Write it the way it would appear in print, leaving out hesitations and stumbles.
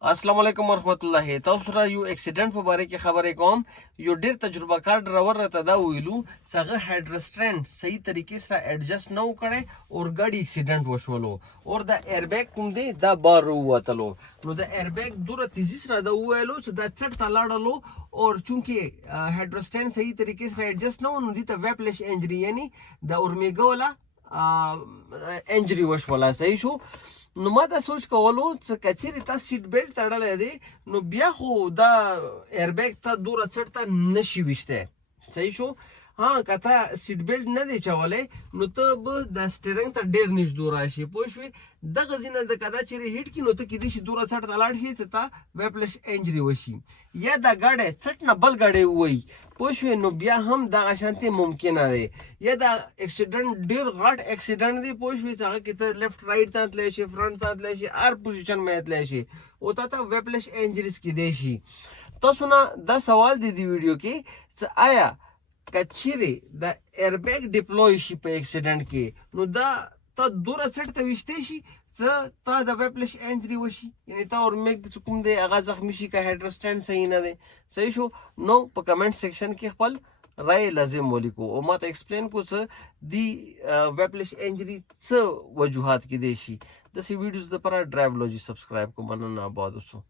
अस्सलाम वालेकुम वरहमतुल्लाह। तاسو را یو اکسیډنټ په باره کې خبرې کوم. یو ډیر تجربه کار ډرایور راته دا ویلو څنګه هیډ ریسټرنټ صحیح طریقې سره ایڈجسټ نه وکړي او ګاډي اکسیډنټ وشولو او دا ایربیګ کوم دی دا بار ووتلو. نو دا ایربیګ دوره تیزی سره دا ویلو چې دا چټ ته لاړلو او چونکه هیډ ریسټرنټ صحیح طریقې سره ایڈجسټ نه ونو دي ته ویپلش انجری یعنی د اورمیګولا انجری وشولا. صحیح شو. نو ما دا سوچ کولو چې کچېرې تا سیټ بیلټ تړلی دی نو بیا خو دا ایربیګ ته دوره چټ ته نشي ویشتی. صحیح شو. ها که تا سیټ بیلټ نه دی چولی نو ته به دا سټیرنګ ته ډېر نږدې راشي. پوه شوې. دغه ځینه د که دا چېرې هیټ کړي نو ته کیدای شي دوره چټ ته لاړ شي چې تا ویپلش انجري وشي یا دا ګاډی چټ نه بل ګاډی ووهي. پوه شوې. نو بیا هم دغه شانتې ممکنه دی یا دا اکسیډنټ ډېر غټ اکسیډنټ دی. پوه شوې چې هغه کې ته لیفټ رایټ ته تللی شي فرنټ ته تللی شي هر پوزیشن باندې تللی شي او تا ته ویپلش انجریز کیدای شي. تاسو نه دا سوال دی د ویډیو کې چې آیا کچېرې د ایربیګ ډپلوی شي په اکسیډنټ کې نو دا ته دوره چټ ته ویشتی شي چې تا د ویپلش انجري وشي یعنی تا اورمیګ چې کوم دی هغه زخمي شي که هیډ ریسټرنټ صحیح نه دی. صحیح شو. نو په کمنټ سیکشن کې خپل رای لازم ولیکو او ما ته ایکسپلین کو چې دی ویپلش انجري څه وجوهات کیدای شي. داسې ویډیوز دپاره ډرایولوجي سبسکرایب کو. مننه. آباد اوسو.